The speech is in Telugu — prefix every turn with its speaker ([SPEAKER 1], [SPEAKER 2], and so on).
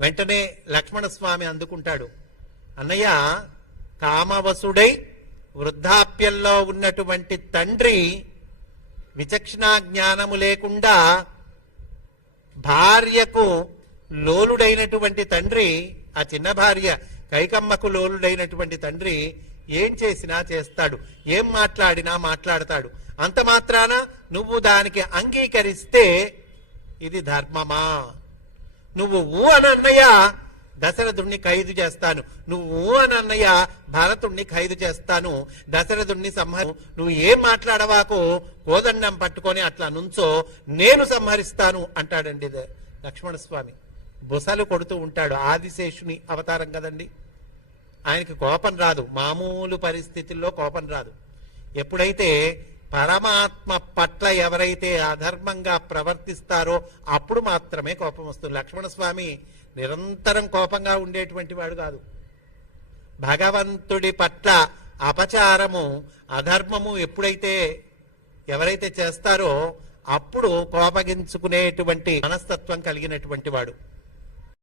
[SPEAKER 1] వెంటనే లక్ష్మణస్వామి అందుకుంటాడు. అన్నయ్య కామవసుడై వృద్ధాప్యంలో ఉన్నటువంటి తండ్రి విచక్షణా జ్ఞానము లేకుండా భార్యకు లోలుడైనటువంటి తండ్రి ఆ చిన్న భార్య కైకమ్మకు లోలుడైనటువంటి తండ్రి ఏం చేసినా చేస్తాడు. ఏం మాట్లాడినా మాట్లాడతాడు. అంత మాత్రాన నువ్వు దానికి అంగీకరిస్తే ఇది ధర్మమా? నువ్వు ఊ అని అన్నయ్య దశరథుణ్ణి ఖైదు చేస్తాను. నువ్వు ఊ అని అన్నయ్య భరతుణ్ణి ఖైదు చేస్తాను. దశరథుణ్ణి సంహరి నువ్వు ఏం మాట్లాడవాకు కోదండం పట్టుకొని అట్లా నుంచో నేను సంహరిస్తాను అంటాడండి ద- లక్ష్మణస్వామి. బుసలు కొడుతూ ఉంటాడు ఆదిశేషుని అవతారం కదండి. ఆయనకి కోపం రాదు. మామూలు పరిస్థితుల్లో కోపం రాదు. ఎప్పుడైతే పరమాత్మ పట్ల ఎవరైతే అధర్మంగా ప్రవర్తిస్తారో అప్పుడు మాత్రమే కోపం వస్తుంది. లక్ష్మణస్వామి నిరంతరం కోపంగా ఉండేటువంటి వాడు కాదు. భగవంతుడి పట్ల అపచారము అధర్మము ఎప్పుడైతే ఎవరైతే చేస్తారో అప్పుడు కోపగించుకునేటువంటి మనస్తత్వం కలిగినటువంటి వాడు.